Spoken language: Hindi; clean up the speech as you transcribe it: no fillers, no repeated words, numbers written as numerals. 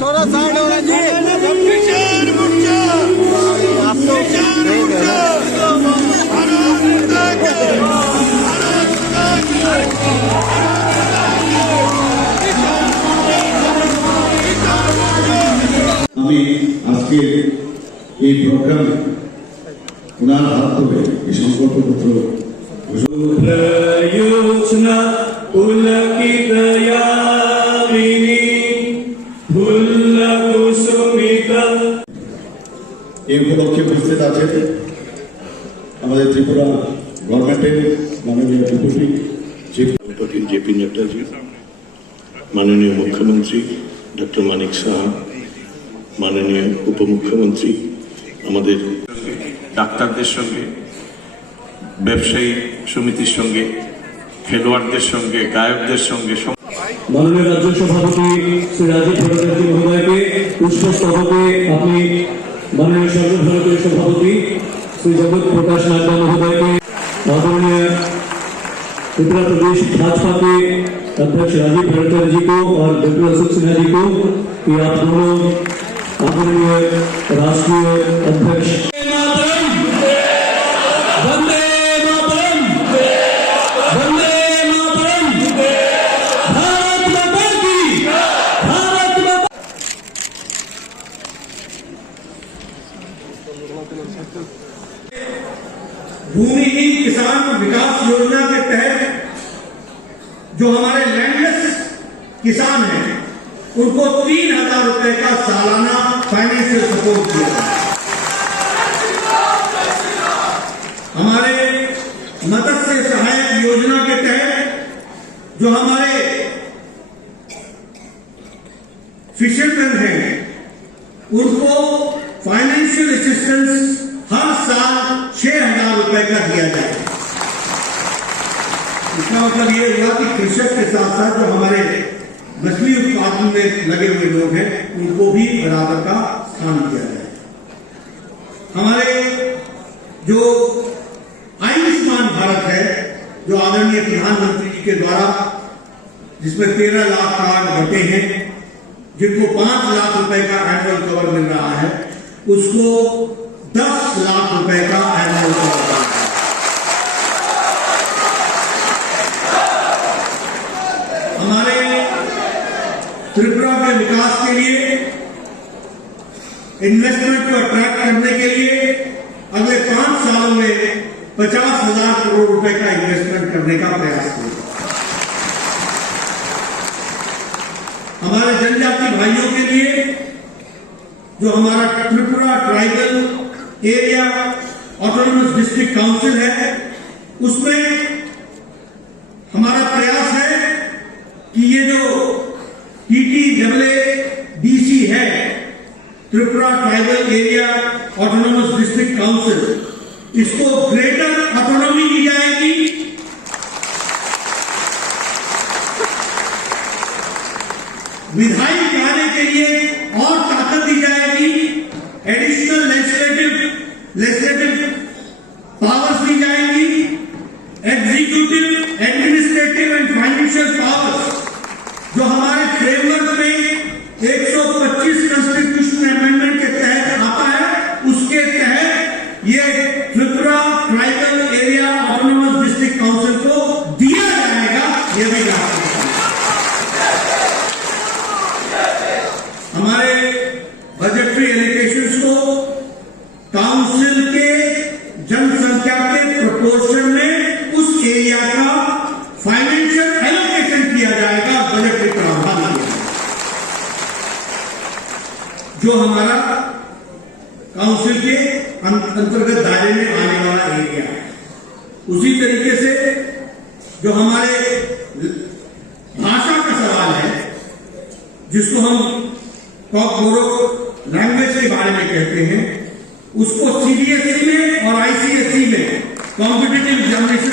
थोड़ा साइड हो रहा जी। आप আমি আজকে এই প্রোগ্রামে ওনার হাত ধরে এই সংকল্পপত্র এই উপলক্ষে উপস্থিত আছেন আমাদের ত্রিপুরা গভর্নমেন্টের মাননীয় ডেপুটি চিফ জেপি নাড্ডাজি, মাননীয় মুখ্যমন্ত্রী ডক্টর মানিক সাহা, মাননীয় উপমুখ্যমন্ত্রী, আমাদের ডাক্তারদের সঙ্গে, ব্যবসায়ী সমিতির সঙ্গে, খেলোয়াড়দের সঙ্গে, গায়কদের সঙ্গে, মাননীয় রাজ্য সভাপতি শ্রী রাজীব ভট্টাচার্য মহোদয়কে পুষ্পস্তবকে আপনি মাননীয় সর্বভারতীয় সভাপতি श्री जगत प्रकाश नड्डा महोदय के, आदरणीय त्रिपुरा प्रदेश भाजपा के अध्यक्ष राजीव भट्टाचार्य जी को और डॉक्टर अशोक सिन्हा जी को कि आप दोनों आदरणीय राष्ट्रीय अध्यक्ष भूमिहीन किसान विकास योजना के तहत जो हमारे लैंडलेस किसान हैं उनको 3,000 रुपए का सालाना फाइनेंशियल सपोर्ट दिया जाए। हमारे मत्स्य सहायक योजना के तहत जो हमारे फिशरमैन हैं उनको फाइनेंशियल असिस्टेंस हर साल 6,000 रुपए का दिया जाए। इसका मतलब ये हुआ कि कृषक के साथ साथ जो हमारे मछली उत्पादन में लगे हुए लोग हैं उनको भी बराबर का स्थान दिया जाए। हमारे जो आयुष्मान भारत है जो आदरणीय प्रधानमंत्री जी के द्वारा जिसमें 13 लाख कार्ड बटे हैं जिनको 5 लाख रुपए का एनुअल कवर मिल रहा है उसको 10 लाख रुपए का एनुअल कवर। हमारे त्रिपुरा के विकास के लिए इन्वेस्टमेंट को अट्रैक्ट करने के लिए अगले 5 सालों में 50,000 करोड़ रुपए का इन्वेस्टमेंट करने का प्रयास करेगा। हमारे जनजाति भाइयों के लिए जो हमारा Tripura tribal area autonomous district council है उसमें हमारा प्रयास है कि ये जो TTAADC है Tripura tribal area autonomous district council इसको ग्रेटर ऑटोनॉमी दी जाएगी। विधायी कार्य के लिए और ताकत दी जाएगी। एडिशनल लेजिस्लेटिव पावर्स दी जाएंगी। Executive, administrative and financial powers जो हमारे फ्रेमवर्क में 125 कॉन्स्टिट्यूशन अमेंडमेंट के तहत आता है उसके तहत ये Tripura tribal area autonomous district council को दिया जाएगा। ये भी हमारे बजटरी एलोकेशंस को काउंसिल के जनसंख्या के प्रोपोर्शन में उस एरिया का फाइनेंशियल एलोकेशन किया जाएगा। बजटरी प्रावधान जो हमारा काउंसिल के अंतर्गत दायरे में आने वाला एरिया है। उसी तरीके से जो हमारे भाषा का सवाल है जिसको हम बोरो लैंग्वेज के बारे में कहते हैं उसको CBSE में और ICSE में कॉम्पिटिटिव एग्जामिनेशन